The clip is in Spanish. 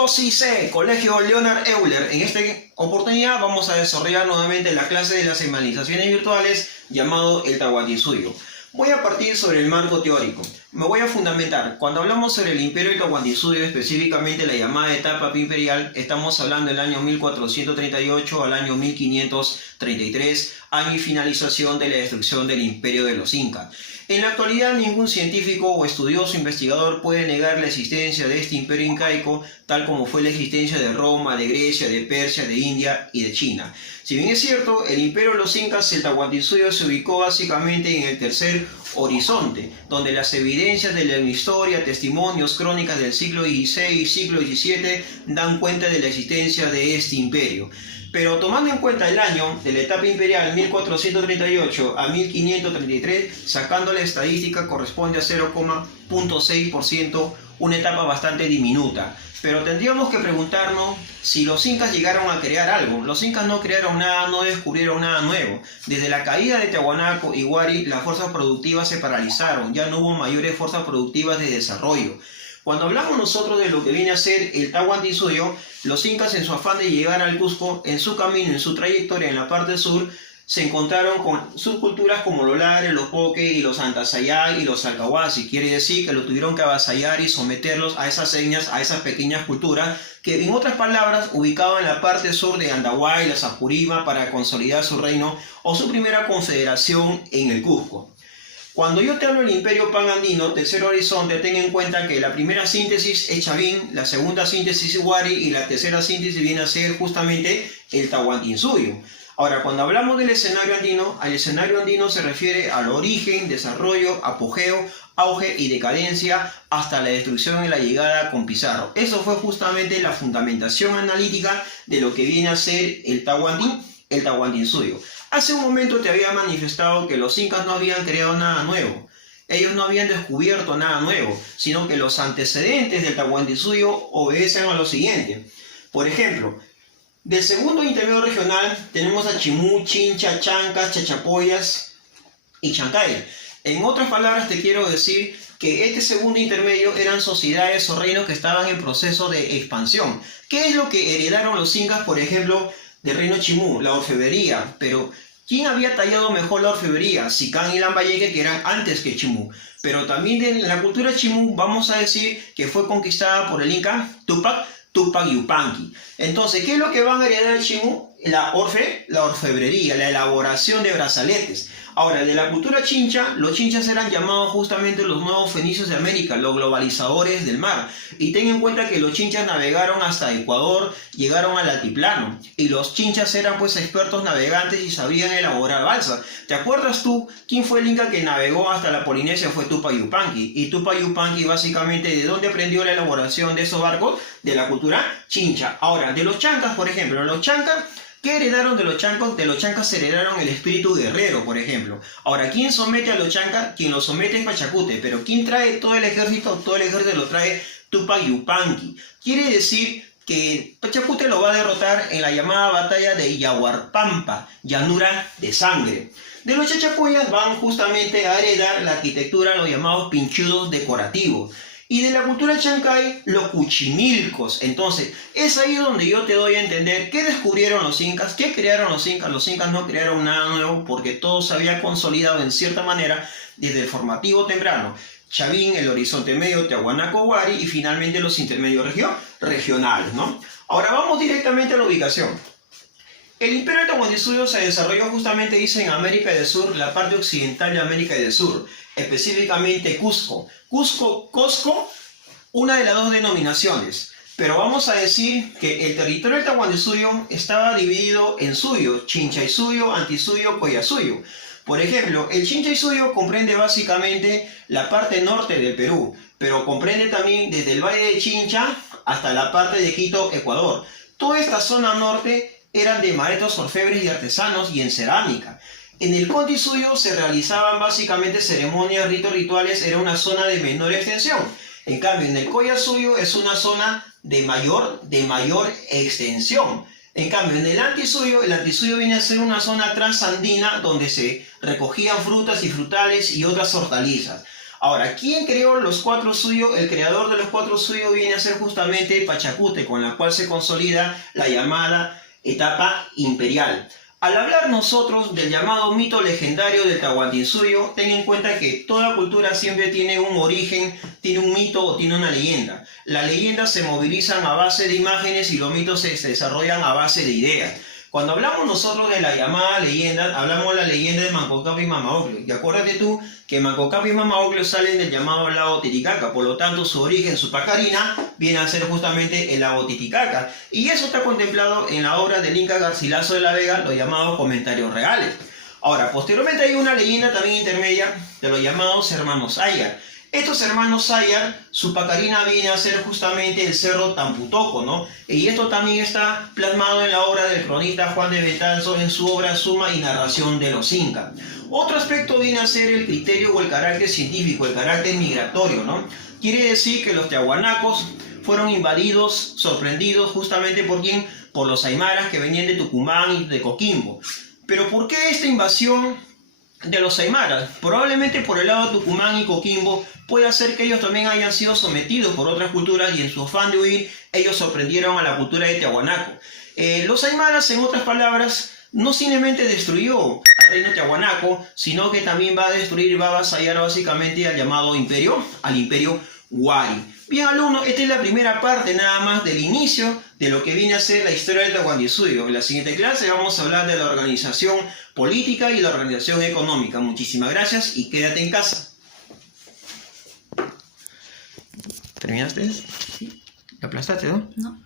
TOSI C, Colegio Leonard Euler. En esta oportunidad vamos a desarrollar nuevamente la clase de las señalizaciones virtuales llamado el Tahuantinsuyo. Voy a partir sobre el marco teórico. Me voy a fundamentar. Cuando hablamos sobre el imperio del Tahuantinsuyo, específicamente la llamada etapa imperial, estamos hablando del año 1438 al año 1533, año y finalización de la destrucción del imperio de los incas. En la actualidad, ningún científico o estudioso investigador puede negar la existencia de este imperio incaico, tal como fue la existencia de Roma, de Grecia, de Persia, de India y de China. Si bien es cierto, el imperio de los incas, el Tahuantinsuyo, se ubicó básicamente en el tercer horizonte, donde las evidencias de la historia, testimonios, crónicas del siglo XVI y siglo XVII dan cuenta de la existencia de este imperio. Pero tomando en cuenta el año de la etapa imperial 1438 a 1533, sacando la estadística corresponde a 0,6%, una etapa bastante diminuta. Pero tendríamos que preguntarnos si los incas llegaron a crear algo. Los incas no crearon nada, no descubrieron nada nuevo. Desde la caída de Tiahuanaco y Huari, las fuerzas productivas se paralizaron, ya no hubo mayores fuerzas productivas de desarrollo. Cuando hablamos nosotros de lo que viene a ser el Tahuantinsuyo, los incas, en su afán de llegar al Cusco, en su camino, en su trayectoria en la parte sur, se encontraron con subculturas como los Lares, los Poque y los Antasayay y los Alcahuasi. Quiere decir que lo tuvieron que avasallar y someterlos a esas señas, a esas pequeñas culturas que, en otras palabras, ubicaban en la parte sur de Andahuay, la Sapurima, para consolidar su reino o su primera confederación en el Cusco. Cuando yo te hablo del imperio pan-andino, tercer horizonte, ten en cuenta que la primera síntesis es Chavín, la segunda síntesis es Huari y la tercera síntesis viene a ser justamente el Tahuantinsuyo. Ahora, cuando hablamos del escenario andino, al escenario andino se refiere al origen, desarrollo, apogeo, auge y decadencia hasta la destrucción y la llegada con Pizarro. Eso fue justamente la fundamentación analítica de lo que viene a ser el Tahuantinsuyo. Hace un momento te había manifestado que los incas no habían creado nada nuevo. Ellos no habían descubierto nada nuevo, sino que los antecedentes del Tahuantinsuyo obedecen a lo siguiente. Por ejemplo, del segundo intermedio regional tenemos a Chimú, Chincha, Chancas, Chachapoyas y Chancay. En otras palabras te quiero decir que este segundo intermedio eran sociedades o reinos que estaban en proceso de expansión. ¿Qué es lo que heredaron los incas, por ejemplo, del reino Chimú? La orfebrería. Pero ¿quién había tallado mejor la orfebrería? Sicán y Lambayeque, que eran antes que Chimú. Pero también en la cultura Chimú vamos a decir que fue conquistada por el Inca Tupac Yupanqui. Entonces, ¿qué es lo que van a heredar el Chimú? La orfebrería, la elaboración de brazaletes. Ahora, de la cultura chincha, los chinchas eran llamados justamente los nuevos fenicios de América, los globalizadores del mar. Y ten en cuenta que los chinchas navegaron hasta Ecuador, llegaron al altiplano. Y los chinchas eran pues expertos navegantes y sabían elaborar balsas. ¿Te acuerdas tú quién fue el inca que navegó hasta la Polinesia? Fue Tupac Yupanqui. Y Tupac Yupanqui básicamente, ¿de dónde aprendió la elaboración de esos barcos? De la cultura chincha. Ahora, de los chancas, por ejemplo, los chancas, ¿qué heredaron de los chancas? De los chancas heredaron el espíritu guerrero, por ejemplo. Ahora, ¿quién somete a los chancas? Quien los somete es Pachacute, pero ¿quién trae todo el ejército? Todo el ejército lo trae Tupac Yupanqui. Quiere decir que Pachacute lo va a derrotar en la llamada batalla de Yaguarpampa, llanura de sangre. De los Chachapoyas van justamente a heredar la arquitectura, los llamados pinchudos decorativos. Y de la cultura chancay, los cuchimilcos. Entonces, es ahí donde yo te doy a entender qué descubrieron los incas, qué crearon los incas. Los incas no crearon nada nuevo porque todo se había consolidado en cierta manera desde el formativo temprano. Chavín, el horizonte medio, Tiahuanaco, Huari y finalmente los intermedios regionales, ¿no? Ahora vamos directamente a la ubicación. El imperio Tahuantinsuyo se desarrolló justamente, dice, en América del Sur, la parte occidental de América del Sur, específicamente Cusco. Cosco, una de las dos denominaciones. Pero vamos a decir que el territorio del Tahuantinsuyo estaba dividido en suyo, Chinchay-suyo, Antisuyo, Collasuyo. Por ejemplo, el Chinchay-suyo comprende básicamente la parte norte del Perú, pero comprende también desde el Valle de Chincha hasta la parte de Quito, Ecuador. Toda esta zona norte eran de maestros orfebres y artesanos y en cerámica. En el Contisuyo se realizaban básicamente ceremonias, ritos rituales, era una zona de menor extensión. En cambio, en el Collasuyo es una zona de mayor extensión. En cambio, en el Antisuyo viene a ser una zona transandina donde se recogían frutas y frutales y otras hortalizas. Ahora, ¿quién creó los cuatro suyos? El creador de los cuatro suyos viene a ser justamente Pachacute, con la cual se consolida la llamada etapa imperial. Al hablar nosotros del llamado mito legendario del Tahuantinsuyo, ten en cuenta que toda cultura siempre tiene un origen, tiene un mito o tiene una leyenda. Las leyendas se movilizan a base de imágenes y los mitos se desarrollan a base de ideas. Cuando hablamos nosotros de la llamada leyenda, hablamos de la leyenda de Manco Cápac y Mama Ocllo. Y acuérdate tú que Manco Cápac y Mama Ocllo salen del llamado lago Titicaca, por lo tanto su origen, su pacarina, viene a ser justamente el lago Titicaca. Y eso está contemplado en la obra del Inca Garcilaso de la Vega, los llamados comentarios reales. Ahora, posteriormente hay una leyenda también intermedia de los llamados hermanos Ayar. Estos hermanos Sayar, su pacarina viene a ser justamente el cerro Tamputoco, ¿no? Y esto también está plasmado en la obra del cronista Juan de Betanzo en su obra Suma y Narración de los Incas. Otro aspecto viene a ser el criterio o el carácter científico, el carácter migratorio, ¿no? Quiere decir que los tiahuanacos fueron invadidos, sorprendidos justamente por ¿quién? Por los aymaras que venían de Tucumán y de Coquimbo. Pero ¿por qué esta invasión de los aymaras? Probablemente por el lado de Tucumán y Coquimbo puede ser que ellos también hayan sido sometidos por otras culturas y en su afán de huir ellos sorprendieron a la cultura de Tiahuanaco. Los aymaras, en otras palabras, no simplemente destruyó al reino Tiahuanaco, sino que también va a destruir, va a avasallar básicamente al llamado imperio, al imperio Huari. Bien, alumnos, esta es la primera parte nada más del inicio de lo que viene a ser la historia del Tahuantinsuyo. En la siguiente clase vamos a hablar de la organización política y la organización económica. Muchísimas gracias y quédate en casa. ¿Terminaste? Sí. ¿La aplastaste, no? No.